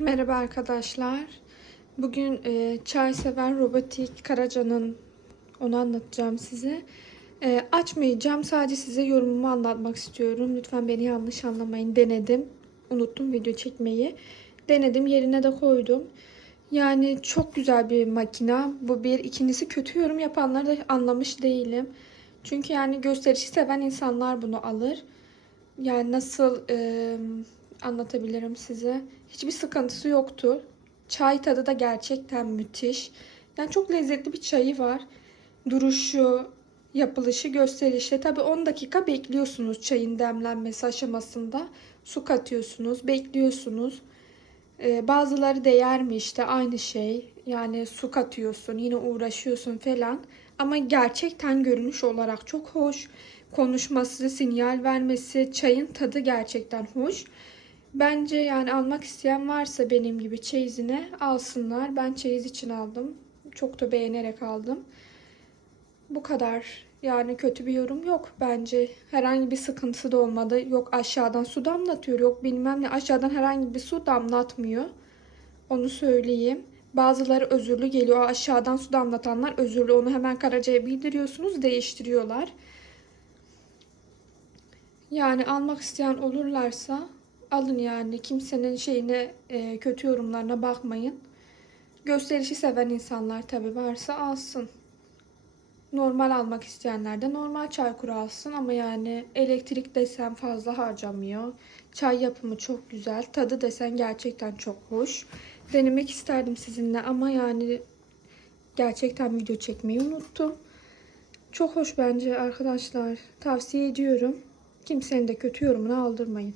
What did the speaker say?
Merhaba arkadaşlar. Bugün e, çay seven robotik Karaca'nın onu anlatacağım size. E, açmayacağım. Sadece size yorumumu anlatmak istiyorum. Lütfen beni yanlış anlamayın. Denedim. Unuttum video çekmeyi. Denedim. Yerine de koydum. Yani çok güzel bir makina. Bu bir. ikincisi kötü yorum yapanları da anlamış değilim. Çünkü yani gösterişi seven insanlar bunu alır. Yani nasıl e, anlatabilirim size? Hiçbir sıkıntısı yoktu. Çay tadı da gerçekten müthiş. Yani çok lezzetli bir çayı var. Duruşu, yapılışı, gösterişi. Tabii 10 dakika bekliyorsunuz çayın demlenmesi aşamasında. Su katıyorsunuz, bekliyorsunuz. Ee, bazıları değer mi işte aynı şey. Yani su katıyorsun, yine uğraşıyorsun falan. Ama gerçekten görünüş olarak çok hoş. Konuşması, sinyal vermesi, çayın tadı gerçekten hoş. Bence yani almak isteyen varsa benim gibi çeyizine alsınlar. Ben çeyiz için aldım. Çok da beğenerek aldım. Bu kadar. Yani kötü bir yorum yok bence. Herhangi bir sıkıntısı da olmadı. Yok aşağıdan su damlatıyor. Yok bilmem ne aşağıdan herhangi bir su damlatmıyor. Onu söyleyeyim. Bazıları özürlü geliyor. Aşağıdan su damlatanlar özürlü. Onu hemen Karaca'ya bildiriyorsunuz. Değiştiriyorlar. Yani almak isteyen olurlarsa alın yani. Kimsenin şeyine e, kötü yorumlarına bakmayın. Gösterişi seven insanlar tabi varsa alsın. Normal almak isteyenler de normal çay kuru alsın ama yani elektrik desen fazla harcamıyor. Çay yapımı çok güzel. Tadı desen gerçekten çok hoş. Denemek isterdim sizinle ama yani gerçekten video çekmeyi unuttum. Çok hoş bence arkadaşlar. Tavsiye ediyorum. Kimsenin de kötü yorumunu aldırmayın.